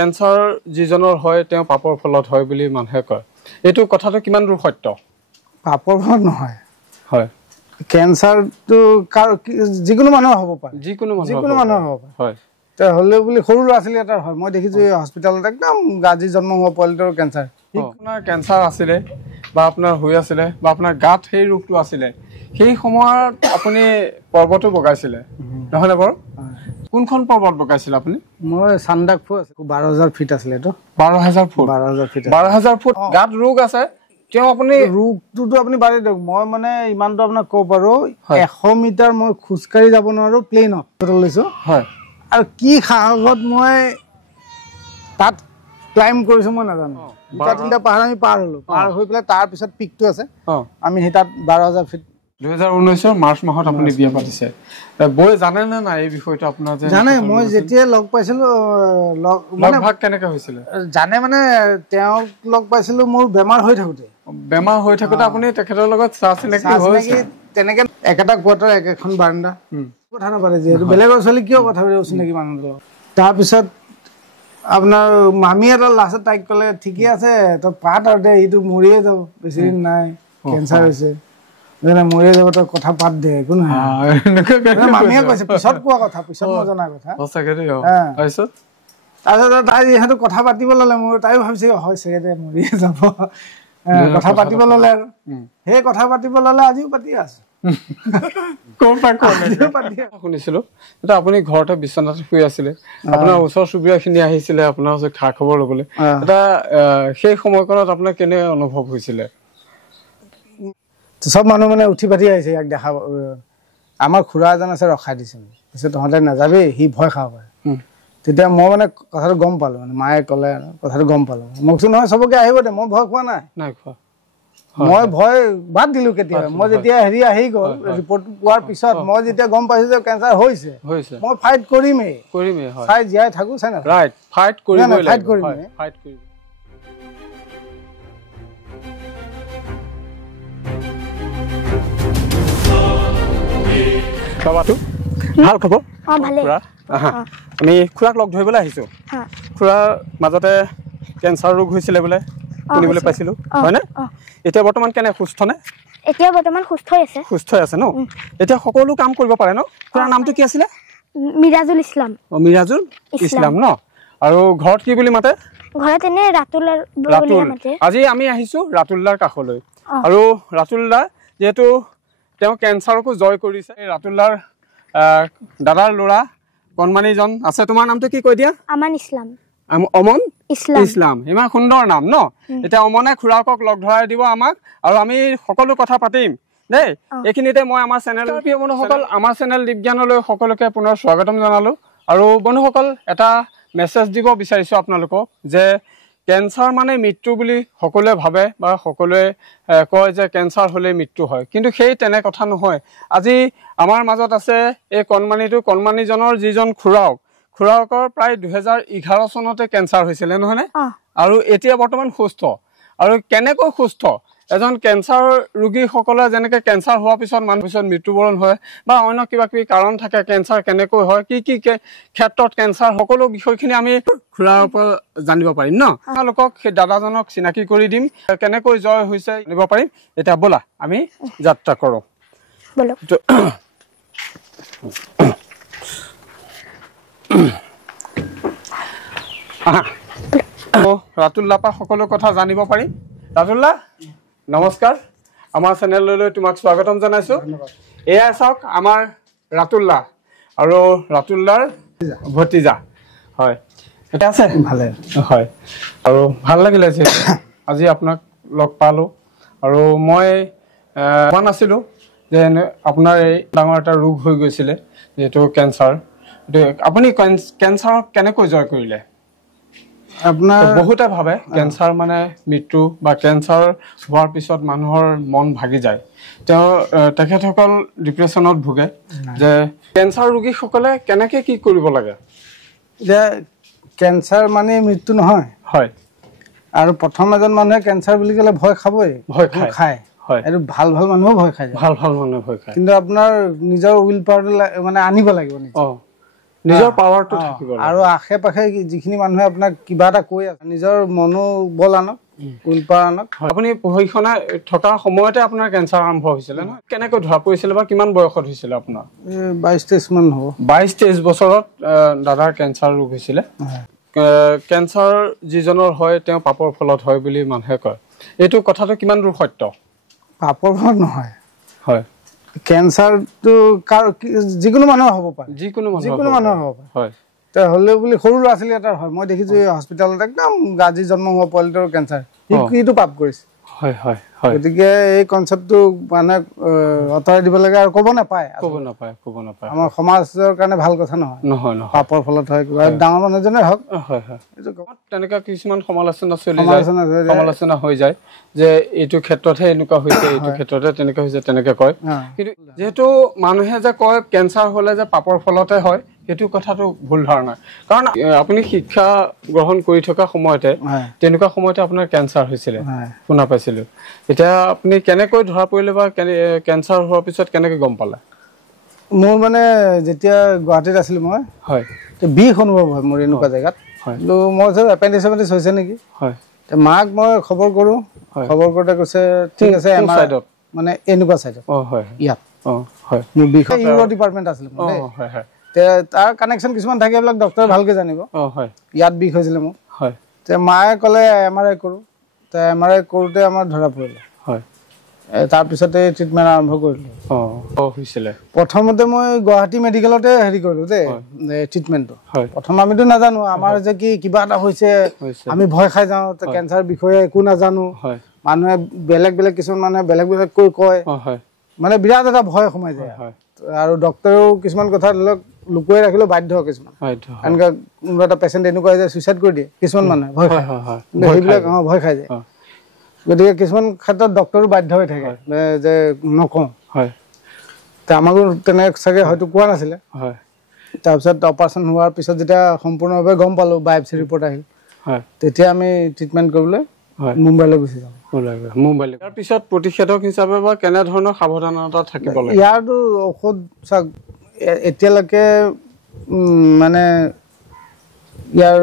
cancer যিজনৰ হয় তেওঁ পাপৰ ফলত হয় বুলি মানুহে কয় এইটো কথাটো কিমান দূৰ সত্য পাপৰ ফলত নহয় হয় কেঞ্চাৰটো যিকোনো মানুহৰ হ'ব পাৰে যিকোনো মানুহৰ হ'ব পাৰে হয় তে হ'লে বুলি সৰু ল'ৰা ছোৱালী এটাৰ হয় মই দেখিছোঁ এই হস্পিটেলত একদম আজি জন্ম হোৱা পোৱালিটোৰ কেঞ্চাৰ আপোনাৰ কেঞ্চাৰ আছিলে বা আপোনাৰ হৈ আছিলে বা আপোনাৰ গাত সেই ৰোগটো আছিলে সেই সময়ত আপুনি পৰ্বতো বগাইছিলে নহয়নে বাৰু কোনখন পৰ্বত বগাইছিল আপুনি মই চান্দাকফু আছে 12000 ফিট আছিল এটো 12000 ফুট 12000 ফুট গাত ৰোগ আছে কিয় আপুনি ৰোগটোতো আপুনি বাৰে দিয়ক মই মানে ইমানটো আপোনাক ক'ব পাৰো 100 মিটাৰ মই খুজকাৰি যাব নোৱাৰো প্লেনত লৈছো হয় আৰু কি সাহসত মই তাত ক্লাইম কৰিছো মই নাজানো দুটা তিনটা পাহাৰ আমি পাৰ হলো পাৰ হৈ পেলাই তাৰ পিছত পিকটো আছে আমি হে তাত 12000 ফিট 2019 মাৰ্চ মাহত আপুনি বিয়া পাতিছে বৈ জানে না না এই বিষয়টো আপোনাৰ যে জানে মই যেতিয়া লগ পাইছিলো মানে ভাগ কেনেকৈ হৈছিল জানে মানে তেওঁ লগ পাইছিলো মোৰ বেমাৰ হৈ থাকোতে আপুনি তেখেতৰ লগত চিনাকি হৈছে তেনেকে একেটা কোৱাৰ্টাৰ একেখন বাৰান্দা কথা নাপাতে যিহেতু বেলেগৰ ছোৱালী কিয় কথা পাতিব চিনাকি মানুহৰ তাৰ পিছত আপোনাৰ মামী এটা লাষ্টত তাইক ক'লে ঠিকে আছে তই পাত আৰু দে এইটো মৰিয়ে যাব বেছি দিন নাই কেঞ্চাৰ হৈছে মৰিয়ে যাব তই কথা পাত দে একো নহয় মামীয়ে কৈছে পিছত কোৱা কথা পিছত নজনা কথা তাৰপিছত তাই যিহেতু কথা পাতিব ল'লে মোৰ তাইও ভাবিছে হয় চাগে দে মৰিয়ে যাব কথা পাতিব ল'লে আৰু সেই কথা পাতিব ল'লে আজিও পাতি আছো শুনিছিলো এটা আপুনি ঘৰতে বিচনাত শুই আছিলে আপোনাৰ ওচৰ চুবুৰীয়াখিনি আহিছিলে আপোনাৰ ওচৰত খা খবৰ ল'বলৈ এটা সেই সময়কণত আপোনাৰ কেনে অনুভৱ হৈছিলে সব মানুহ মানে উঠি পাতি আহিছে ইয়াক দেখা আমাৰ খুৰা এজন আছে ৰখাই দিছে পিছে তহঁতে নাযাবি সি ভয় খাব পাৰে তেতিয়া মই মানে কথাটো গম পালো মানে মায়ে ক'লে কথাটো গম পালো মই কৈছো নহয় চবকে আহিব দে মই ভয় খোৱা নাই খোৱা মই ভয় বাদ দিলো কেতিয়া মই যেতিয়া হেৰি আহি গ'ল ৰিপৰ্ট পোৱাৰ পিছত মই যেতিয়া গম পাইছো যে কেঞ্চাৰ হৈছে মই ফাইট কৰিমেই চাই জীয়াই থাকো চাই না ৰাইট ফাইট কৰিমেই বাবাটো ভাল খবৰ আমি খুৰাক লগ ধৰিবলৈ আহিছো খুৰাৰ মাজতে কেঞ্চাৰ ৰোগ হৈছিলে বোলে শুনিবলৈ পাইছিলো হয়নে এতিয়া বৰ্তমান কেনে সুস্থ নে এতিয়া বৰ্তমান সুস্থ আছে ন এতিয়া সকলো কাম কৰিব পাৰে ন খুৰাৰ নামটো কি আছিলে মিৰাজুল ইছলাম মিৰাজুল ইছলাম ন আৰু ঘৰত কি বুলি মাতে ঘৰত এনে ৰাতুল্লাৰ বুলি মাতে আজি আমি আহিছো ৰাতুল্লাৰ কাষলৈ আৰু ৰাতুল্লা যেহেতু তেওঁ কেঞ্চাৰকো জয় কৰিছে ৰাতুল্লাৰ দাদাৰ ল'ৰা কণমানিজন আছে তোমাৰ নামটো কি কৈ দিয়া আমান ইছলাম অমন ইছলাম ইমান সুন্দৰ নাম ন এতিয়া অমনে খুৰাকক লগ ধৰাই দিব আমাক আৰু আমি সকলো কথা পাতিম দেই এইখিনিতে মই আমাৰ চেনেল প্ৰিয় বন্ধুসকল আমাৰ চেনেল দীপজ্ঞানলৈ সকলোকে পুনৰ স্বাগতম জনালো আৰু বন্ধুসকল এটা মেছেজ দিব বিচাৰিছো আপোনালোকক যে কেঞ্চাৰ মানে মৃত্যু বুলি সকলোৱে ভাবে বা সকলোৱে কয় যে কেঞ্চাৰ হ'লে মৃত্যু হয় কিন্তু সেই তেনে কথা নহয় আজি আমাৰ মাজত আছে এই কণমানিজনৰ যিজন খুৰাকৰ প্ৰায় 2011 চনতে কেঞ্চাৰ হৈছিলে নহয়নে আৰু এতিয়া বৰ্তমান সুস্থ আৰু কেনেকৈ সুস্থ এজন কেঞ্চাৰ ৰোগীসকলে যেনেকৈ কেঞ্চাৰ হোৱাৰ পিছত মানুহৰ মৃত্যুবৰণ হয় বা অন্য কিবা কিবি কাৰণ থাকে কেঞ্চাৰ কেনেকৈ হয় কি ক্ষেত্ৰত কেঞ্চাৰ সকলো বিষয়খিনি আমি খুৰাৰ পৰা জানিব পাৰিম ন আপোনালোকক সেই দাদাজনক চিনাকি কৰি দিম কেনেকৈ জয় হৈছে জানিব পাৰিম এতিয়া ব'লা আমি যাত্ৰা কৰোঁ ৰাতুল্লাৰ পৰা সকলো কথা জানিব পাৰিম ৰাতুল্লা নমস্কাৰ আমাৰ চেনেললৈ তোমাক স্বাগতম জনাইছো এয়া চাওক আমাৰ ৰাতুল্লা আৰু ৰাতুল্লাৰ ভতিজা হয় এটা আছে ভালে হয় আৰু ভাল লাগিলে যে আজি আপোনাক লগ পালো আৰু মই কোৱা নাছিলো যে আপোনাৰ এই ডাঙৰ এটা ৰোগ হৈ গৈছিলে যেটো কেঞ্চাৰ আপুনি কেঞ্চাৰক কেনেকৈ জয় কৰিলে আপোনাৰ বহুতে ভাবে কেঞ্চাৰ মানে মৃত্যু বা কেঞ্চাৰ হোৱাৰ পিছত মানুহৰ মন ভাগি যায় তেখেতসকল ডিপ্ৰেছনত ভোগে যে কেঞ্চাৰ ৰোগীসকলে কেনেকৈ কি কৰিব লাগে যে কেঞ্চাৰ মানে মৃত্যু নহয় হয় আৰু প্ৰথম এজন মানুহে কেঞ্চাৰ বুলি ক'লে ভয় খাবই ভয় খায় হয় আৰু ভাল মানুহো ভয় খায় ভাল মানুহে ভয় খায় কিন্তু আপোনাৰ নিজৰ উইল পাৱাৰ মানে আনিব লাগিব নিজৰ পাৱাৰটো থাকিব আৰু আশে পাশে যিখিনি মানুহে আপোনাক কিবা এটা কৈ আছে নিজৰ মনোবল আনক উলপাৰ আনক আপুনি পঢ়ি-শুনা থকাৰ সময়তে আপোনাৰ কেঞ্চাৰ আৰম্ভ হৈছিলে ন কেনেকৈ ধৰা পৰিছিলে বা কিমান বয়সত হৈছিলে আপোনাৰ 22-23 মান হ'ব 22-23 বছৰত দাদাৰ কেঞ্চাৰ ৰোগ হৈছিলে কেঞ্চাৰ যিজনৰ হয় তেওঁ পাপৰ ফলত হয় বুলি মানুহে কয় এইটো কথাটো কিমান দূৰ সত্য পাপৰ ফলত নহয় হয় কেঞ্চাৰটো যিকোনো মানুহৰ হ'ব পাৰে যিকোনো মানুহৰ হ'ব পাৰে হয় হ'লেও বুলি সৰু ল'ৰা ছোৱালী এটাৰ হয় মই দেখিছো এই হস্পিটেলত একদম আজি জন্ম হোৱা পোৱালিটোৰ কেঞ্চাৰ কিটো পাপ কৰিছে হয় হয় হয় গতিকে এই কনচেপ্টটো মানে অতৰাই দিব লাগে আৰু ক'ব নাপায় আমাৰ সমাজৰ কাৰণে ভাল কথা নহয় পাপৰ ফলত হয় কিবা ডাঙৰ মানুহজনে হওক হয় হয় তেনেকুৱা কিছুমান সমালোচনা হৈ যায় যে এইটো ক্ষেত্ৰতহে এনেকুৱা হৈছে এইটো ক্ষেত্ৰতে তেনেকুৱা হৈছে তেনেকে কয় কিন্তু যেহেতু মানুহে যে কয় কেঞ্চাৰ হ'লে যে পাপৰ ফলতে হয় সেইটো কথাটো ভুল ধাৰণা কাৰণ আপুনি শিক্ষা গ্ৰহণ কৰি থকা সময়তে তেনেকুৱা সময়তে আপোনাৰ কেঞ্চাৰ হৈছিলে শুনা পাইছিলো এতিয়া আপুনি কেনেকৈ ধৰা পৰিলে বা কেঞ্চাৰ হোৱাৰ পিছত কেনেকৈ গম পালে মোৰ মানে যেতিয়া গুৱাহাটীত আছিলো মই হয় বিষ অনুভৱ হয় মোৰ এনেকুৱা জেগাত মই এপেণ্ডিচাইটিছ হৈছে নেকি হয় মাক মই খবৰ কৰোঁ খবৰ কৰোঁতে কৈছে ঠিক আছে মানে এনেকুৱা চাইডত ইয়াত মোৰ বিষ ইউৰ' ডিপাৰ্টমেণ্ট আছিলে তাৰ কানেকশ্যন কিছুমান থাকে এইবিলাক ডক্টৰে ভালকে জানিব ইয়াত বিষ হৈছিলে মোৰ মায়ে ক'লে MRI কৰোঁ MRI কৰোঁতে আমাৰ ধৰা পৰিলে তাৰপিছতে ট্ৰিটমেণ্ট আৰম্ভ কৰিলোঁ প্ৰথমতে মই গুৱাহাটী মেডিকেলতে হেৰি কৰিলোঁ দেই ট্ৰিটমেণ্টটো প্ৰথম আমিতো নাজানো আমাৰ যে কিবা এটা হৈছে আমি ভয় খাই যাওঁ কেঞ্চাৰ বিষয়ে একো নাজানো মানুহে বেলেগ বেলেগ কিছুমান মানুহে বেলেগ বেলেগকৈ কয় মানে বিৰাট এটা ভয় সোমাই যায় আৰু ডক্টৰেও কিছুমান কথা ধৰি লওক লুকুৱাই ৰাখিলেও বাধ্য কিছুমান এনেকুৱা কোনোবা এটা পেচেণ্ট এনেকুৱা হৈ যায় ছুইচাইড কৰি দিয়ে কিছুমান মানুহে ভয় খায় সেইবিলাক ভয় খাই যায় গতিকে কিছুমান ক্ষেত্ৰত ডক্টৰো বাধ্য হৈ থাকে যে নকওঁ আমাকো তেনে চাগে হয়তো কোৱা নাছিলে তাৰপিছত অপাৰেশ্যন হোৱাৰ পিছত যেতিয়া সম্পূৰ্ণভাৱে গম পালোঁ বায়োপচি ৰিপৰ্ট আহিল তেতিয়া আমি ট্ৰিটমেণ্ট কৰিবলৈ মুম্বাইলৈ গুচি যাওঁ মুম্বাইলৈ তাৰপিছত প্ৰতিষেধক হিচাপে বা কেনেধৰণৰ সাৱধানতা থাকিব লাগে ইয়াৰতো ঔষধ চাওক এতিয়ালৈকে মানে ইয়াৰ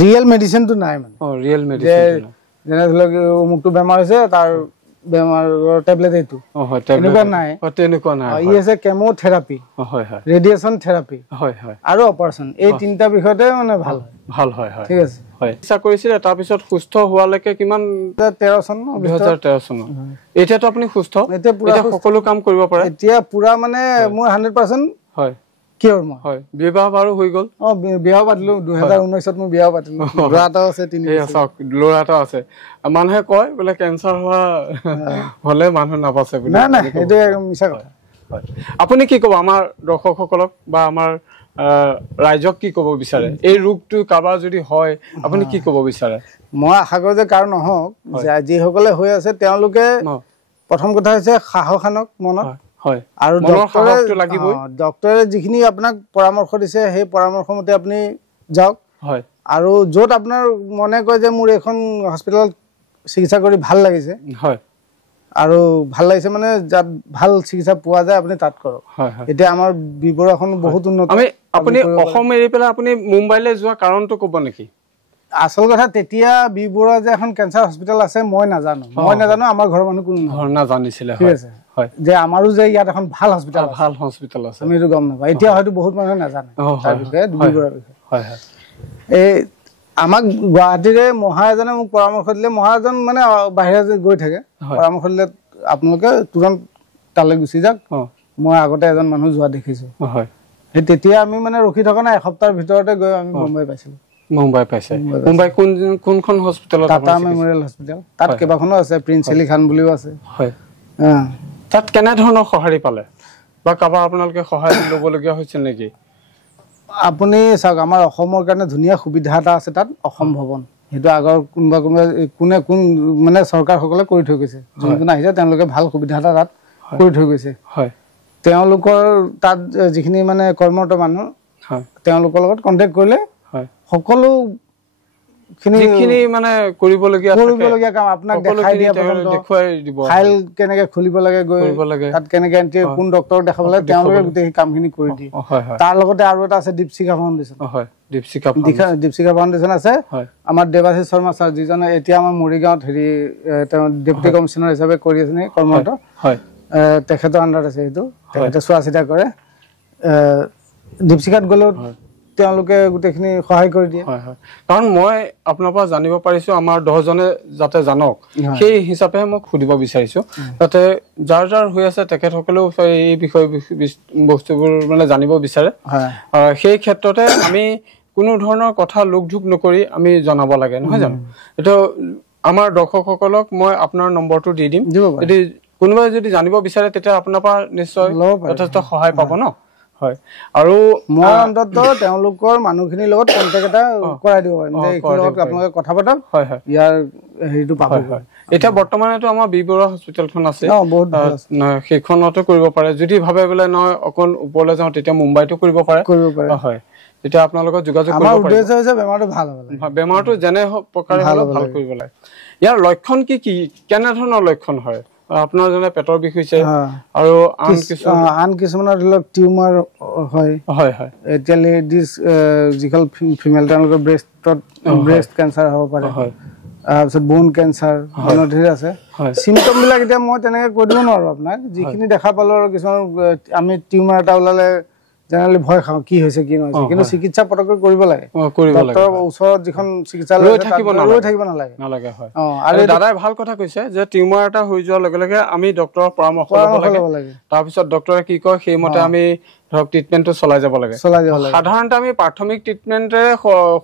ৰিয়েল মেডিচিনটো নাই মানে ৰিয়েল মেডিচিন যেনে ধৰি লওক অমুকটো বেমাৰ হৈছে তাৰ বেমাৰৰ টেবলেট এইটো তেনেকুৱা নাই ই আছে কেম'থেৰাপি ৰেডিয়েশ্যন থেৰাপি আৰু অপাৰেশ্যন এই তিনিটা বিষয়তে মানে ভাল হয় ঠিক আছে চিকিৎসা কৰিছিলে তাৰপিছত সুস্থ হোৱালৈকে কিমান 2013 চন এতিয়াতো আপুনি সুস্থ এতিয়া সকলো কাম কৰিব পাৰে এতিয়া পুৰা মানে মোৰ 100% হয় কিয়ৰ মই হয় বিবাহ বাৰু হৈ গ'ল বিবাহ পাতিলো 2019ত মই বিবাহ পাতিলো ল'ৰাটা আছে ল'ৰা এটা আছে মানুহে কয় বোলে কেঞ্চাৰ হ'লে মানুহ নাবাচে বুলি নাই সেইটো মিছা কথা আপুনি কি ক'ব আমাৰ দৰ্শকসকলক বা আমাৰ ৰাইজক কি ক'ব বিচাৰে এই ৰোগটো কাৰোবাৰ যদি হয় আপুনি কি ক'ব বিচাৰে মই আশা কৰোঁ যে কাৰো নহওক যিসকলে হৈ আছে তেওঁলোকে প্ৰথম কথা হৈছে সাহস আনক মনত আৰু ডক্টৰে যিখিনি আপোনাক পৰামৰ্শ দিছে সেই পৰামৰ্শ মতে আপুনি যাওক আৰু য'ত আপোনাৰ মনে কয় যে মোৰ এইখন হস্পিটেলত চিকিৎসা কৰি ভাল লাগিছে আৰু ভাল লাগিছে মানে যাত ভাল চিকিৎসা পোৱা যায় আপুনি তাত কৰক এতিয়া আমাৰ বিবৰাখন বহুত উন্নত আপুনি অসম এৰি পেলাই আপুনি মুম্বাইলৈ যোৱা কাৰণটো ক'ব নেকি আচল কথা তেতিয়া বিবৰা যে এখন কেঞ্চাৰ হস্পিটেল আছে মই নাজানো আমাৰ ঘৰৰ মানুহ কোনো নাজানিছিলে ঠিক আছে যে আমাৰো যে ইয়াত এখন ভাল হস্পিটেল আছে আমি এইটো গম নাপাওঁ এতিয়া হয়তো বহুত মানুহে নাজানে তাৰ বিষয়ে বিবৰাৰ বিষয়ে এই আমাক গুৱাহাটীৰে মহা এজনে মোক পৰামৰ্শ দিলে মহা এজন মানে বাহিৰত গৈ থাকে পৰামৰ্শ দিলে আপোনালোকে তুৰন্ত তালৈ গুচি যাওক মই আগতে এজন মানুহ যোৱা দেখিছো সেই তেতিয়া আমি মানে ৰখি থকা নাই এসপ্তাহৰ ভিতৰতে গৈ আমি মুম্বাই পাইছিলো মুম্বাই কোনখন হস্পিটেলত টাটা মেমৰিয়েল হস্পিটেল তাত কেইবাখনো আছে প্ৰিন্স আলী খান বুলিও আছে তাত কেনেধৰণৰ সঁহাৰি পালে বা কাৰোবাৰ আপোনালোকে সহায় ল'বলগীয়া হৈছিল নেকি আপুনি চাওক আমাৰ অসমৰ কাৰণে ধুনীয়া সুবিধা এটা আছে তাত অসম ভৱন সেইটো আগৰ কোনে কোন মানে চৰকাৰসকলে কৰি থৈ গৈছে যোন আহিছে তেওঁলোকে ভাল সুবিধা এটা তাত কৰি থৈ গৈছে তেওঁলোকৰ তাত যিখিনি মানে কৰ্মৰত মানুহ তেওঁলোকৰ লগত কণ্টেক্ট কৰিলে সকলো যিখিনি মানে কৰিবলগীয়া কাম আপোনাক দেখাই দিয়া দেখুৱাই দিব ফাইল কেনেকে খুলিব লাগে গৈ তাত কেনেকে এন্ট্ৰি কোন ডক্টৰক দেখাব লাগে তেওঁলোকে গোটেই কামখিনি কৰি দিয়ে তাৰ লগতে আৰু এটা আছে দীপশিখা ফাউণ্ডেশ্যন দীপশিখা ফাউণ্ডেশ্যন আছে আমাৰ দেৱাশিষ শৰ্মা ছাৰ যিজনে এতিয়া আমাৰ মৰিগাঁৱত হেৰি তেওঁ ডেপুটি কমিশনাৰ হিচাপে কৰি আছে কৰ্মৰত তেখেতৰ আণ্ডাৰত আছে সেইটো তেখেতে চোৱা চিতা কৰে দীপশিখাত গ'লেও তেওঁলোকে গোটেইখিনি সহায় কৰি দিয়ে কাৰণ মই আপোনাৰ পৰা জানিব পাৰিছো আমাৰ 10 জনে যাতে জানক সেই হিচাপে মই খুদিব বিচাৰিছো যাতে যাৰ যাৰ হৈ আছে তেখেতসকলেও এই বিষয় বস্তুবোৰ মানে জানিব বিচাৰে সেই ক্ষেত্ৰতে আমি কোনো ধৰণৰ কথা লোকঢুক নকৰি আমি জনাব লাগে নহয় জানো এটা আমাৰ দৰ্শকসকলক মই আপোনাৰ নম্বৰটো দি দিম যদি কোনোবাই যদি জানিব বিচাৰে তেতিয়া আপোনাৰ পৰা নিশ্চয় যথেষ্ট সহায় পাব ন হয় আৰু মই অন্তত তেওঁলোকৰ মানুহখিনিৰ লগত কন্টেক্ট এটা কৰাই দিব পাৰিম যে এইখিনিৰ লগত আপোনালোকে কথা পাতক ইয়াৰ হেৰিটো পাব এতিয়া বৰ্তমানেতো আমাৰ বি বৰুৱা হস্পিটেলখন আছে সেইখনতো কৰিব পাৰে যদি ভাবে বোলে নহয় অকল ওপৰলৈ যাওঁ তেতিয়া মুম্বাইতো কৰিব পাৰে হয় তেতিয়া আপোনালোকৰ যোগাযোগ কৰিব পাৰে আমাৰ উদ্দেশ্য হৈছে বেমাৰটো ভাল হ'ব লাগে বেমাৰটো যেনে প্ৰকাৰে ভাল কৰিব লাগে ইয়াৰ লক্ষণ কি কেনে ধৰণৰ লক্ষণ হয় আপোনাৰ জনে পেটৰ বিষ হৈছে আৰু আন কিছুমানৰ ধৰক টিউমাৰ হয় এতিয়া লেডিজ যিকল ফিমেল তেওঁলোকৰ ব্ৰেষ্ট কেঞ্চাৰ হ'ব পাৰে তাৰপিছত বোন কেঞ্চাৰ ধেৰ আছে চিমটম বিলাক এতিয়া মই তেনেকে কৈ দিব নোৱাৰো আপোনাক যিখিনি দেখা পালো আৰু কিছুমান আমি টিউমাৰ এটা ওলালে জেনেৰেলি ভয় খাওঁ কি হৈছে কি নহয় কিন্তু চিকিৎসা পটককৈ কৰিব লাগে ডক্টৰৰ ওচৰত যিখন চিকিৎসালয় থাকিব নালাগে হয় আৰু দাদাই ভাল কথা কৈছে যে টিউমাৰ এটা হৈ যোৱাৰ লগে লগে আমি ডক্টৰৰ পৰামৰ্শ ল'ব লাগে তাৰপিছত ডক্টৰে কি কয় সেইমতে আমি ধৰক ট্ৰিটমেন্টটো চলাই যাব লাগে সাধাৰণতে আমি প্ৰাথমিক ট্ৰিটমেন্টৰে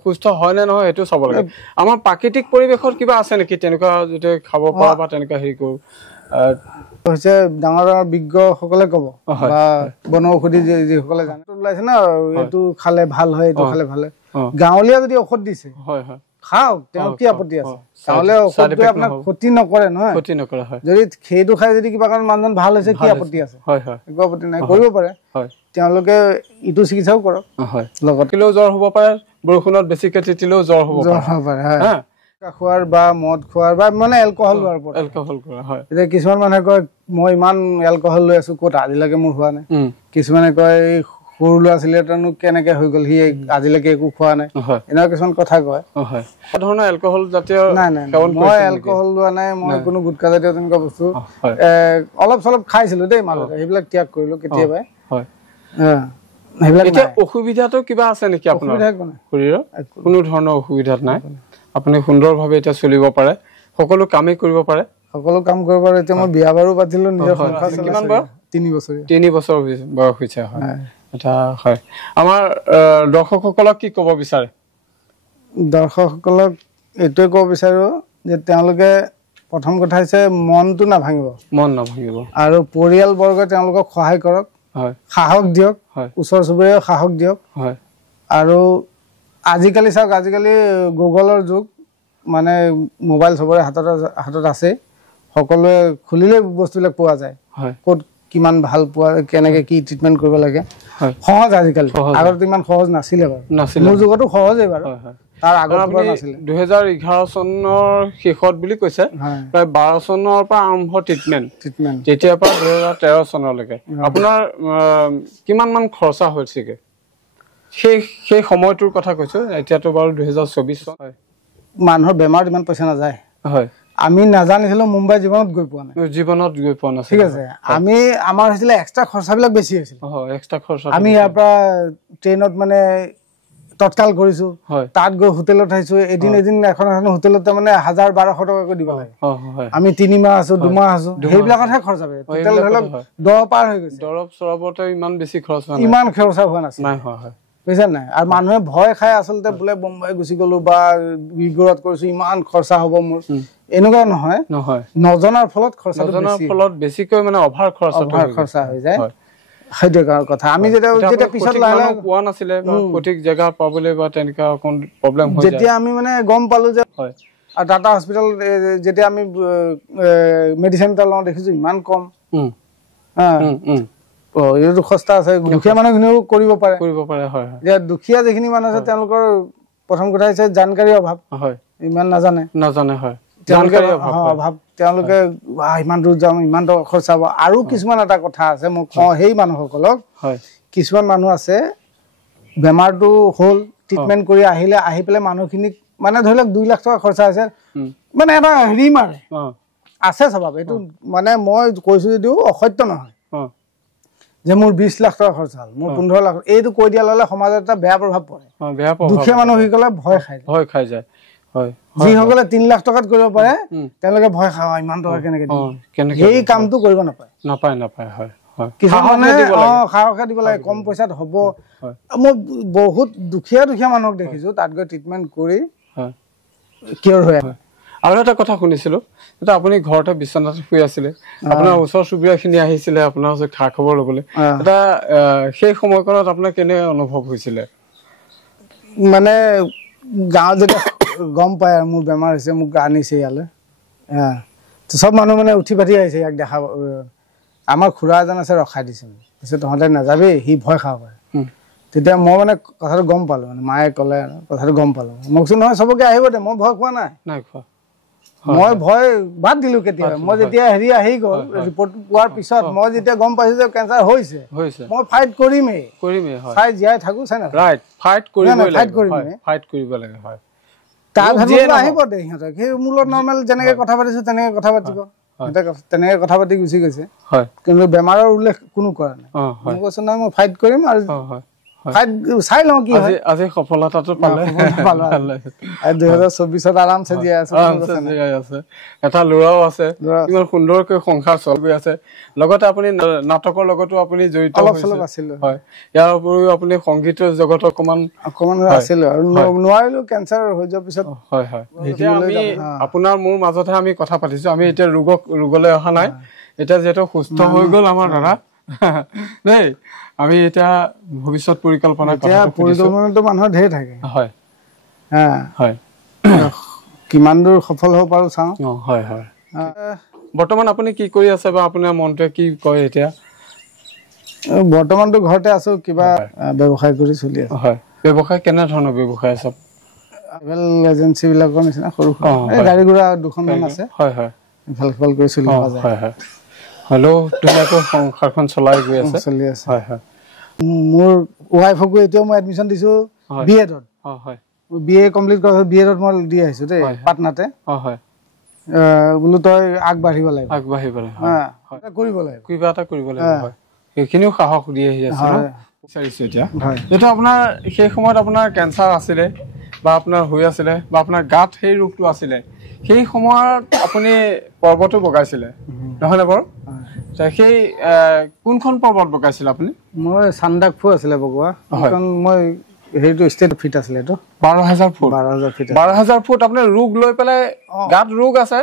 সুস্থ হয় নে নহয় সেইটো চাব লাগে আমাৰ প্ৰাকৃতিক পৰিৱেশত কিবা আছে নেকি তেনেকুৱা যদি খাব পৰা বা তেনেকুৱা হেৰি কৰো হৈছে ডাঙৰ ডাঙৰ বিজ্ঞসকলে ক'ব বা বনৌষধি যিসকলে জানে ওলাইছে ন এইটো খালে ভাল হয় এইটো খালে ভাল হয় গাঁৱলীয়া যদি ঔষধ দিছে খাওক তেওঁ কি আপত্তি আছে গাঁৱলীয়া ঔষধটোৱে আপোনাক ক্ষতি নকৰে নহয় যদি সেইটো খাই যদি কিবা কাৰণ মানুহজন ভাল হৈছে কি আপত্তি আছে একো আপত্তি নাই কৰিব পাৰে তেওঁলোকে ইটো চিকিৎসাও কৰক লগত কিলেও জ্বৰ হ'ব পাৰে বৰষুণত বেছিকে তিতিলেও জ্বৰ হ'ব পাৰে খোৱাৰ বা মদ খোৱাৰ বা মানে এলকহল লোৱাৰ পৰা এতিয়া কিছুমান মানুহে কয় মই ইমান এলকহল লৈ আছো ক'ত আজিলৈকে মোৰ হোৱা নাই কিছুমানে কয় সৰু ল'ৰা ছোৱালীনো কেনেকে হৈ গ'ল সি আজিলৈকে একো খোৱা নাই এনেকুৱা কিছুমান কথা কয় ধৰণৰ এলকহল জাতীয় মই এলকহল লোৱা নাই মই কোনো গুটকা জাতীয় তেনেকুৱা বস্তু অলপ চলপ খাইছিলো দেই মাজতে সেইবিলাক ত্যাগ কৰিলো কেতিয়াবা সেইবিলাক এতিয়া অসুবিধাটো কিবা আছে নেকি আপোনাৰ শৰীৰৰ কোনো ধৰণৰ অসুবিধা নাই আপুনি সুন্দৰভাৱে এটা চলিব পাৰে সকলো কামেই কৰিব পাৰে এতিয়া মই বিয়া বাৰু পাতিলো নিজৰ সংসাৰ কিমান বয়স 3 বছৰ বয়স হৈছে হয় এটা হয় আমাৰ দৰ্শকসকলক কি ক'ব বিচাৰে দৰ্শকসকলক এইটোৱে ক'ব বিচাৰো যে তেওঁলোকে প্ৰথম কথা হৈছে মনটো নাভাঙিব আৰু পৰিয়াল বৰ্গই তেওঁলোকক সহায় কৰক সাহস দিয়ক ওচৰ চুবুৰীয়াও সাহস দিয়ক আৰু আজিকালি চাওক আজিকালি গুগলৰ যুগ মানে মোবাইল চবৰে হাতত আছে সকলোৱে খুলিলে বস্তুবিলাক পোৱা যায় ক'ত কিমান ভাল পোৱা কেনেকে কি ট্ৰিটমেন্ট কৰিব লাগে সহজ আজিকালি আগতে ইমান সহজ নাছিলে বাৰু মোৰ যুগতো সহজেই বাৰু তাৰ আগত নাছিলে 2011 চনৰ শেষত বুলি কৈছে প্ৰায় 12 চনৰ পৰা আৰম্ভ ট্ৰিটমেন্ট তেতিয়াৰ পৰা 2013 চনলৈকে আপোনাৰ কিমান মান খৰচা হৈছেগে সেই সময়টোৰ কথা কৈছো এতিয়াতো বাৰু 2024 চন মানুহৰ বেমাৰ ইমান পইচা নাযায় আমি নাজানিছিলো মুম্বাই জীৱনত গৈ পোৱা নাই ঠিক আছে আমি আমাৰ হৈছিলে এক্সট্ৰা খৰচাবিলাক বেছি হৈছিল আমি ইয়াৰ পৰা ট্ৰেইনত মানে তৎকাল কৰিছো তাত গৈ হোটেলত আহিছো এদিন এখন হোটেলত মানে 1000-1200 টকাকৈ দিব লাগে আমি 3 মাহ আছো 2 মাহ আছো সেইবিলাকতহে খৰচা হয় টোটেল ধৰি লওক 10 পাৰ হৈ গৈছে দৰব চৰবতে ইমান বেছি খৰচ হোৱা নাছিল বুজিছা নাই আৰু মানুহে ভয় খাই আচলতে বোলে বোম্বাই গুচি গলো বা বিগৰত কৰিছো ইমান খৰচা হ'ব মোৰ এনেকুৱা নহয় নজনাৰ ফলত বেছিকৈ মানে অভাৰ খৰচা হৈ যায় সেইটো কথা আমি যেতিয়া পিছত লাহে পোৱা নাছিলে বা সঠিক জেগা পাবলৈ বা তেনেকুৱা অকণ প্ৰব্লেম হৈ যায় যেতিয়া আমি মানে গম পালো যে আৰু টাটা হস্পিটেল যেতিয়া আমি মেডিচিন এটা লওঁ দেখিছো ইমান কম এইটো সস্তা আছে দুখীয়া মানুহখিনিও কৰিব পাৰে হয় যে দুখীয়া যিখিনি মানুহ আছে তেওঁলোকৰ প্ৰথম কথা হৈছে জানকাৰীৰ অভাৱ হয় ইমান নাজানে হয় জানকাৰীৰ অভাৱ তেওঁলোকে ইমান দূৰ যাম ইমান খৰচা হ'ব আৰু কিছুমান এটা কথা আছে মই কওঁ সেই মানুহসকলক হয় কিছুমান মানুহ আছে বেমাৰটো হ'ল ট্ৰিটমেণ্ট কৰি আহি পেলাই মানুহখিনিক মানে ধৰি লওক 2 লাখ টকা খৰচা হৈছে মানে এটা হেৰি মাৰে আছে স্বভাৱ এইটো মানে মই কৈছো যদিও অসত্য নহয় যে মোৰ 20 লাখ টকা খৰচ হ'ল মোৰ 15 লাখ এইটো কৈ দিয়া ললে সমাজত এটা বেয়া প্ৰভাৱ পৰে দুখীয়া মানুহসকলে ভয় খাই যায় হয় যিসকলে 3 লাখ টকাত কৰিব পাৰে তেওঁলোকে ভয় খায় ইমান টকা কেনেকৈ এই কামটো কৰিব নাপায় হয় কিছুমানে সাহসে দিব লাগে কম পইচাত হ'ব মই বহুত দুখীয়া মানুহক দেখিছো তাত গৈ ট্ৰিটমেণ্ট কৰি কিয়ৰ হৈ আছে আৰু এটা কথা শুনিছিলো এটা আপুনি ঘৰতে বিছনাত শুই আছিলে আপোনাৰ ওচৰ চুবুৰীয়াখিনি আহিছিলে আপোনাৰ ওচৰত খা খবৰ ল'বলৈ এটা সেই সময়কনত আপোনাৰ কেনে অনুভৱ হৈছিল মানে গাঁৱত যেতিয়া গম পায় মোৰ বেমাৰ হৈছে মোক আনিছে ইয়ালৈ চব মানুহ মানে উঠি পাতি আহিছে ইয়াক দেখা আমাৰ খুৰা এজন আছে ৰখাই দিছে পিছত তহঁতে নাযাবি সি ভয় খাব পাৰে তেতিয়া মই মানে কথাটো গম পালো মানে মায়ে ক'লে কথাটো গম পালো মই কৈছো নহয় চবকে আহিব দে মই ভয় খোৱা নাই খোৱা মই ভয় বাদ দিলো কেতিয়া মই যেতিয়া হেৰি আহি গ'ল ৰিপৰ্ট পোৱাৰ পিছত মই যেতিয়া গম পাইছো যে কেঞ্চাৰ হৈছে মই ফাইট কৰিমেই চাই জীয়াই থাকো চাই না ৰাইট ফাইট কৰিব লাগে হয় তাৰ ভাবিলে আহিব দে সিহঁতে সেই মূলত নৰ্মেল যেনেকৈ কথা পাতিছো তেনেকৈ কথা পাতিব তেনেকৈ কথা পাতি গুচি গৈছে কিন্তু বেমাৰৰ উল্লেখ কোনো কৰা নাই মই কৈছো নহয় মই ফাইট কৰিম আৰু চাই লওঁ কি হয় আজি সফলতাটো পালে 2024ত আৰামছে জীয়াই আছে এটা ল'ৰাও আছে ইমান সুন্দৰকৈ সংসাৰ চলি আছে লগতে আপুনি নাটকৰ লগতো আপুনি জড়িত হৈছিল হয় ইয়াৰ উপৰিও আপুনি সংগীতৰ জগতত অকমান আছিল আৰু নোৱাৰিলো কেঞ্চাৰ হৈ যোৱাৰ পিছত হয় এতিয়া আমি আপোনাৰ মোৰ মাজতহে আমি কথা পাতিছো আমি এতিয়া ৰোগলৈ অহা নাই এতিয়া যিহেতু সুস্থ হৈ গ'ল আমাৰ দাদা দেই আমি এতিয়া ভৱিষ্যত পৰিকল্পনাটো মানুহৰ ঢেৰ থাকে হয় হয় কিমান দূৰ সফল হ'ব পাৰো চাওঁ হয় বৰ্তমান আপুনি কি কৰি আছে বা আপোনাৰ মনটোৱে কি কয় এতিয়া বৰ্তমানতো ঘৰতে আছো কিবা ব্যৱসায় কৰি চলি আছে হয় ব্যৱসায় কেনে ধৰণৰ ব্যৱসায় আছে ট্ৰেভেল এজেন্সি বিলাকৰ নিচিনা সৰু গাড়ী ঘোঁৰা দুখনমান আছে হয় ভাল কৰি চলি আছে হয় হেল্ল' ধুনীয়াকৈ সংসাৰখন চলাই গৈ আছে চলি আছে হয় মোৰ ৱাইফকো এতিয়াও মই এডমিশ্যন দিছো বিএডত হয় বিএ কমপ্লিট কৰা বিএডত মই দি আহিছো দেই পাটনাতে হয় বোলো তই আগবাঢ়িব লাগে কৰিব লাগে কিবা এটা কৰিব লাগে হয় সেইখিনিও সাহস দি আহি আছে বিচাৰিছো এতিয়া যেটো আপোনাৰ সেই সময়ত আপোনাৰ কেঞ্চাৰ আছিলে বা আপোনাৰ হৈ আছিলে বা আপোনাৰ গাত সেই ৰোগটো আছিলে সেই সময়ত আপুনি পৰ্বতো বগাইছিলে নহয়নে বাৰু সেই কোনখন পৰ্বত বগাইছিল আপুনি মই চান্দাকফু আছিলে বগোৱা কাৰণ মই হেৰিটো ষ্টেট ফিট আছিলে এইটো 12000 ফুট আপোনাৰ ৰোগ লৈ পেলাই গাত ৰোগ আছে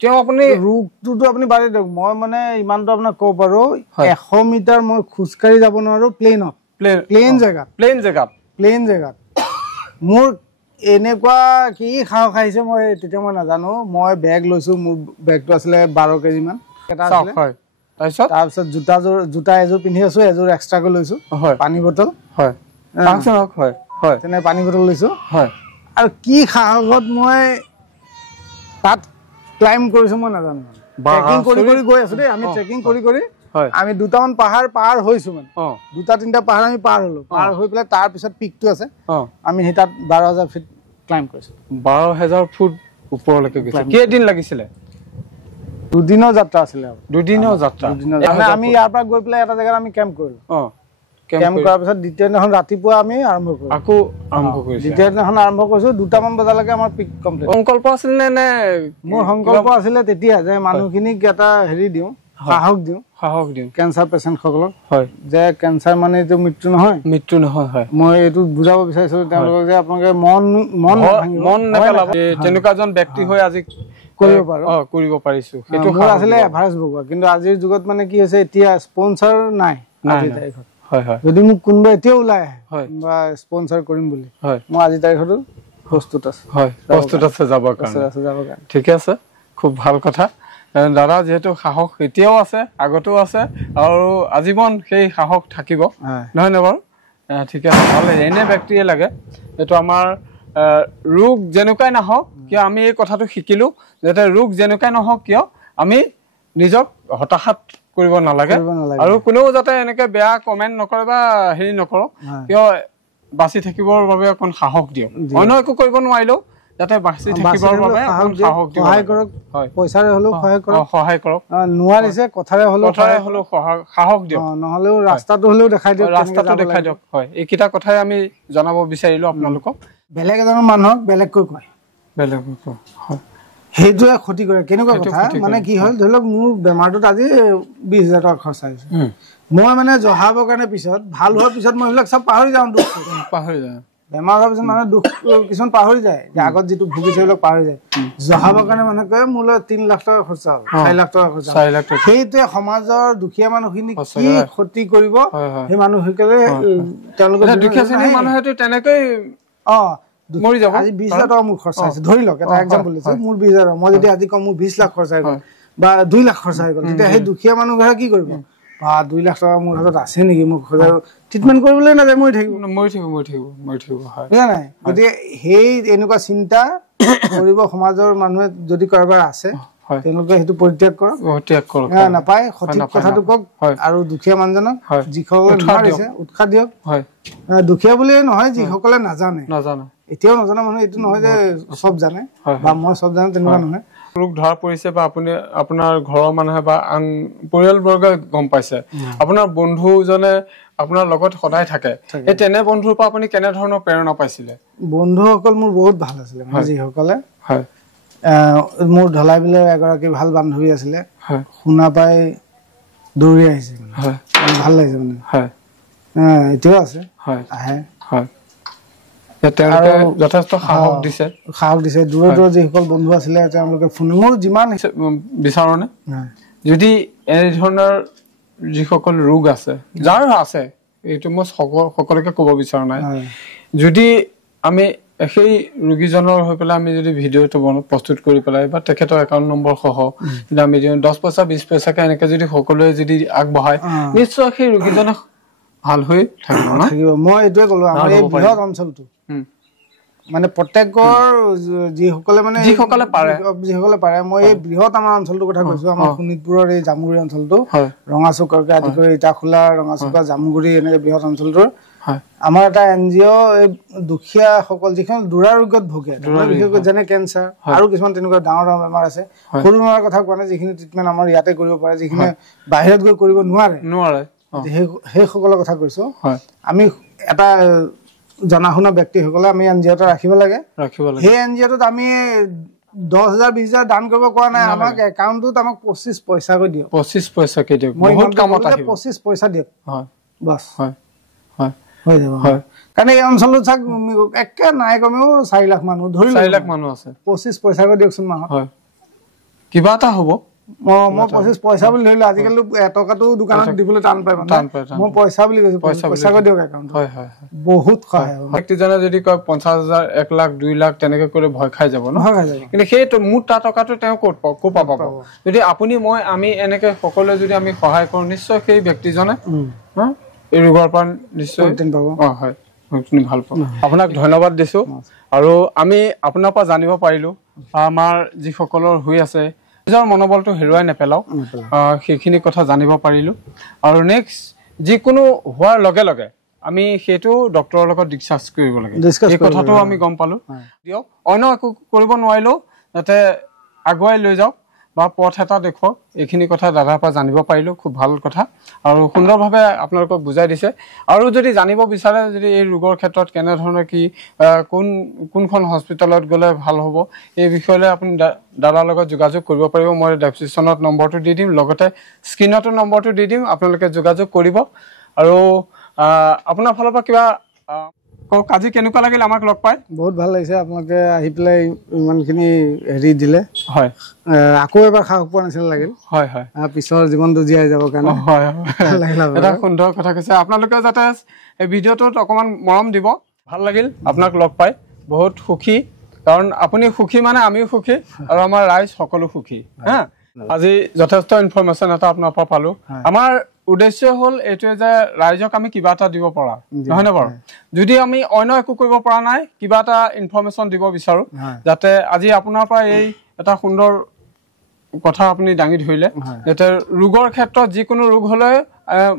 তেওঁ আপুনি ৰোগটোতো আপুনি বাঢ়ি দিয়ক মই মানে ইমানটো আপোনাক ক'ব পাৰো 100 মিটাৰ মই খোজকাঢ়ি যাব নোৱাৰো প্লেন জেগাত মোৰ এনেকুৱা কি সাহস আহিছে মই তেতিয়া মই নাজানো মই বেগ লৈছো মোৰ বেগটো আছিলে 12 কেজি মান এটা আছিলে হয় তাৰপিছত জোতা এযোৰ পিন্ধি আছো এযোৰ এক্সট্ৰাকৈ লৈছো পানী বটল হয় তেনে পানী বটল লৈছো হয় আৰু কি সাহসত মই তাত ক্লাইম কৰিছো মই নাজানো ট্ৰেকিং কৰি গৈ আছো দেই আমি ট্ৰেকিং কৰি আমি দুটামান পাহাৰ পাৰ হৈছো মানে দুটা তিনিটা পাহাৰ আমি পাৰ হলো পাৰ হৈ পেলাই তাৰ পিছত পিকটো আছে আমি সেই তাত 12000 ফিট ক্লাইম কৰিছো 12000 ফুট ওপৰলৈকে গৈছে কেইদিন লাগিছিলে দুদিনৰ যাত্ৰা আছিলে আমি ইয়াৰ পৰা গৈ পেলাই এটা জেগাত আমি কেম্প কৰিলো কেম্প কৰাৰ পিছত দ্বিতীয় দিনাখন ৰাতিপুৱা আমি আৰম্ভ কৰিছো দ্বিতীয় দিনাখন আৰম্ভ কৰিছো 2টামান বজালৈকে আমাৰ পিক কমপ্লিট সংকল্প আছিল নে মোৰ সংকল্প আছিলে তেতিয়া যে মানুহখিনিক এটা হেৰি দিওঁ সাহস দিওঁ কেঞ্চাৰ পেচেণ্টসকলক হয় যে কেঞ্চাৰ মানে এইটো মৃত্যু নহয় হয় মই এইটো বুজাব বিচাৰিছো তেওঁলোকক যে আপোনালোকে মন নেপেলাব তেনেকুৱা এজন ব্যক্তি হৈ আজি কৰিব পাৰিছো সেইটো আছিলে এভাৰেজ বগোৱা কিন্তু আজিৰ যুগত মানে কি হৈছে এতিয়া স্পন্সৰ নাই আজিৰ তাৰিখত হয় যদি মোক কোনোবা এতিয়া ওলাই আহে বা স্পন্সৰ কৰিম বুলি মই আজিৰ তাৰিখতো প্ৰস্তুত আছে যাব কাৰণে ঠিক আছে খুব ভাল কথা দাদা যেহেতু সাহস এতিয়াও আছে আগতেও আছে আৰু আজীৱন সেই সাহস থাকিব নহয় নে বাৰু ঠিক আছে ভালে এনে ব্যক্তিয়ে লাগে এইটো আমাৰ ৰোগ যেনেকুৱাই নহওক কিয় আমি এই কথাটো শিকিলো যাতে ৰোগ যেনেকুৱাই নহওক কিয় আমি নিজক হতাশাত কৰিব নালাগে আৰু কোনেও যাতে এনেকে বেয়া কমেণ্ট নকৰে বা হেৰি নকৰক কিয় বাচি থাকিবৰ বাবে অকণ সাহস দিয়ক অন্য একো কৰিব নোৱাৰিলেও যাতে বাচি থাকিবৰ বাবে সাহস দিয়ক সহায় কৰক পইচাৰে হ'লেও সহায় কৰক নোৱাৰিছে কথাৰে হ'লেও সাহস দিয়ক নহ'লেও ৰাস্তাটো হ'লেও দেখাই দিয়ক হয় এইকেইটা কথাই আমি জনাব বিচাৰিলো আপোনালোকক বেলেগ এজনৰ মানুহক বেলেগকৈ কয় হয় সেইটোৱে ক্ষতি কৰে কেনেকুৱা কথা মানে কি হ'ল ধৰি লওক মোৰ বেমাৰটোত আজি 20,000 টকা খৰচা হৈছে মই মানে জহাবৰ কাৰণে পিছত ভাল হোৱাৰ পিছত মই এইবিলাক চব পাহৰি যাওঁ বেমাৰ হোৱাৰ পিছত মানুহে দুখ কিছুমান পাহৰি যায় যে আগত যিটো ভুগিছে সেইবিলাক পাহৰি যায় জহাবৰ কাৰণে মানুহে কয় মোলৈ 3 লাখ টকা খৰচা হ'ল 4 লাখ টকা খৰচা সেইটোৱে সমাজৰ দুখীয়া মানুহখিনি কি ক্ষতি কৰিব সেই মানুহসকলে তেওঁলোকে দুখীয়া শ্ৰেণীৰ মানুহেতো তেনেকৈ মৰি যাব আজি 20,000 টকা মোৰ খৰচা হৈছে ধৰি লওক এটা এক্সাম্পল দিছো মোৰ 20,000 মই যদি আজি কম মোৰ 20 লাখ খৰচা হৈ গ'ল বা 2 লাখ খৰচা হৈ গ'ল তেতিয়া সেই দুখীয়া মানুহবোৰে কি কৰিব বা 2 লাখ টকা মোৰ হাতত আছে নেকি মোক ট্ৰিটমেণ্ট কৰিবলৈ নাযায় মৰি থাকিব হয় বুজা নাই গতিকে সেই এনেকুৱা চিন্তা কৰিব সমাজৰ মানুহে যদি কাৰোবাৰ আছে তেওঁলোকে সেইটো পৰিত্যাগ কৰক নাপায় সঠিক কথাটো কওক আৰু দুখীয়া মানুহজনক যিসকলে নোৱাৰিছে উৎসাহ দিয়ক দুখীয়া বুলিয়ে নহয় যিসকলে নাজানে এতিয়াও নজনা মানুহ এইটো নহয় যে সব জানে বা মই সব জানো তেনেকুৱা নহয় ৰোগ ধৰা পৰিছে বা আপুনি আপোনাৰ ঘৰৰ মানুহে বা আন পৰিয়ালবৰ্গই গম পাইছে আপোনাৰ বন্ধুজনে আপোনাৰ লগত সদায় থাকে এই তেনে বন্ধুৰ পৰা আপুনি কেনে ধৰণৰ প্ৰেৰণা পাইছিলে বন্ধুসকল মোৰ বহুত ভাল আছিলে যিসকলে মোৰ ঢলাই বিলৰ এগৰাকী ভাল বান্ধৱী আছিলে শুনা পাই দৌৰি আহিছে ভাল লাগিছে মানে এতিয়াও আছে আহে যথেষ্ট সাহস দিছে দূৰৰ যিসকল বন্ধু আছিলে তেওঁলোকে ফোন মোৰ যিমান বিচাৰণে যদি এনেধৰণৰ যিসকল ৰোগ আছে যাৰ আছে এইটো মই সকলোকে ক'ব বিচৰা নাই যদি আমি সেই ৰোগীজনৰ হৈ পেলাই আমি যদি ভিডিঅ'টো প্ৰস্তুত কৰি পেলাই বা তেখেতৰ একাউণ্ট নম্বৰ সহ যদি আমি 10 পইচা 20 পইচাকে এনেকে যদি সকলোৱে যদি আগবঢ়ায় নিশ্চয় সেই ৰোগীজনে ভাল হৈ থাকিব মই এইটোৱে ক'লো আমাৰ এই বৃহৎ অঞ্চলটো মানে প্ৰত্যেকৰ যিসকলে পাৰে মই এই বৃহৎ আমাৰ অঞ্চলটোৰ কথা কৈছো আমাৰ শোণিতপুৰৰ এই জামুগুৰি অঞ্চলটো ৰঙাচুকৰকে আদি কৰি ইটাখোলা ৰঙাচুকা জামুগুৰি এনেকে বৃহৎ অঞ্চলটোৰ আমাৰ এটা NGO এই দুখীয়াসকল যিখন দুৰাৰোগ্যত ভোগে বিশেষকৈ যেনে কেঞ্চাৰ আৰু কিছুমান তেনেকুৱা ডাঙৰ ডাঙৰ বেমাৰ আছে সৰু বেমাৰৰ কথা কোৱা নাই যিখিনি ট্ৰিটমেণ্ট আমাৰ ইয়াতে কৰিব পাৰে যিখিনি বাহিৰত গৈ কৰিব নোৱাৰে সেইসকলৰ কথা কৈছো আমি এটা জনা শুনা ব্যক্তিসকলে আমি NGO ৰাখিব লাগে সেই NGOটোত আমি 10,000 20,000 দান কৰিব কোৱা নাই আমাক একাউণ্টত আমাক 25 পইচাকৈ দিয়ক 25 পইচাকৈ দিয়ক বহুত কামত আহিব 25 পইচা দিয়ক বাস হৈ যাব কাৰণ এই অঞ্চলত চাক একে নাই কমেও 4 লাখ মানুহ ধৰি 4 লাখ মানুহ আছে 25 পইচাকৈ দিয়কচোন মাহত কিবা এটা হ'ব মই 25 পইচা বুলি ধৰিলো আজিকালি এটকাটো দোকানত দিবলৈ টান পায় মই পইচা বুলি কৈছো পইচাকৈ দিয়ক একাউণ্ট বহুত সহায় হ'ব ব্যক্তিজনে যদি কয় 50,000 1 লাখ 2 লাখ তেনেকৈ কৰি ভয় খাই যাব ন কিন্তু সেইটো মোৰ টকাটো তেওঁ ক'ৰ পৰা পাব যদি আপুনি মই আমি এনেকৈ সকলোৱে যদি আমি সহায় কৰোঁ নিশ্চয় সেই ব্যক্তিজনে এই ৰোগৰ পৰা নিশ্চয় পাব হয় ভাল পাব আপোনাক ধন্যবাদ দিছো আৰু আমি আপোনাৰ পৰা জানিব পাৰিলো আমাৰ যিসকলৰ হৈ আছে নিজৰ মনোবলটো হেৰুৱাই নেপেলাওক সেইখিনি কথা জানিব পাৰিলো আৰু নেক্সট যিকোনো হোৱাৰ লগে লগে আমি সেইটো ডক্টৰৰ লগত ডিসকাস কৰিব লাগে এই কথাটো আমি গম পালো দিয়ক অন্য একো কৰিব নোৱাৰিলেও যাতে আগুৱাই লৈ যাওক বা পথ এটা দেখুৱাওক এইখিনি কথা দাদাৰ পৰা জানিব পাৰিলো খুব ভাল কথা আৰু সুন্দৰভাৱে আপোনালোকক বুজাই দিছে আৰু যদি জানিব বিচাৰে যদি এই ৰোগৰ ক্ষেত্ৰত কেনে ধৰণৰ কি কোনখন হস্পিটেলত গ'লে ভাল হ'ব এই বিষয়লৈ আপুনি দাদাৰ লগত যোগাযোগ কৰিব পাৰিব মই ডেসক্ৰিপশ্যনত নম্বৰটো দি দিম লগতে স্ক্ৰীনতো নম্বৰটো দি দিম আপোনালোকে যোগাযোগ কৰিব আৰু আপোনাৰ ফালৰ পৰা কিবা আজি কেনেকুৱা লাগিল আমাক লগ পাই বহুত ভাল লাগিছে আপোনালোকে আহি পেলাই ইমানখিনি হেৰি দিলে হয় আকৌ এবাৰ সাহস পোৱা নিচিনা লাগিল হয় পিছৰ জীৱনটো জীয়াই যাবৰ কাৰণে এটা সুন্দৰ কথা কৈছে আপোনালোকে যাতে এই ভিডিঅ'টোত অকণমান মৰম দিব ভাল লাগিল আপোনাক লগ পাই বহুত সুখী কাৰণ আপুনি সুখী মানে আমিও সুখী আৰু আমাৰ ৰাইজ সকলো সুখী হা আজি যথেষ্ট ইনফৰমেশ্যন এটা আপোনাৰ পৰা পালো আমাৰ উদ্দেশ্য হ'ল এইটোৱে যে ৰাইজক আমি কিবা এটা দিব পৰা নহয় নে বাৰু যদি আমি অন্য একো কৰিব পৰা নাই কিবা এটা ইনফৰমেশ্যন দিব বিচাৰো যাতে আজি আপোনাৰ পৰা এই এটা সুন্দৰ কথা আপুনি দাঙি ধৰিলে যাতে ৰোগৰ ক্ষেত্ৰত যিকোনো ৰোগ হ'লে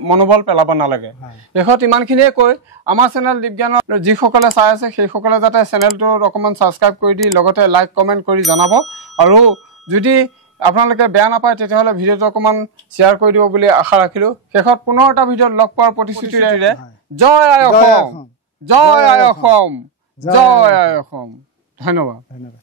মনোবল পেলাব নালাগে শেষত ইমানখিনিয়ে কৈ আমাৰ চেনেল দীপজ্ঞানৰ যিসকলে চাই আছে সেইসকলে যাতে চেনেলটো অকণমান ছাবস্ক্ৰাইব কৰি দি লগতে লাইক কমেণ্ট কৰি জনাব আৰু যদি আপোনালোকে বেয়া নাপায় তেতিয়াহ'লে ভিডিঅ'টো অকণমান শ্বেয়াৰ কৰি দিব বুলি আশা ৰাখিলোঁ শেষত পুনৰ এটা ভিডিঅ'ত লগ পোৱাৰ প্ৰতিশ্ৰুতিৰে জয় আই অসম জয় আই অসম জয় আই অসম ধন্যবাদ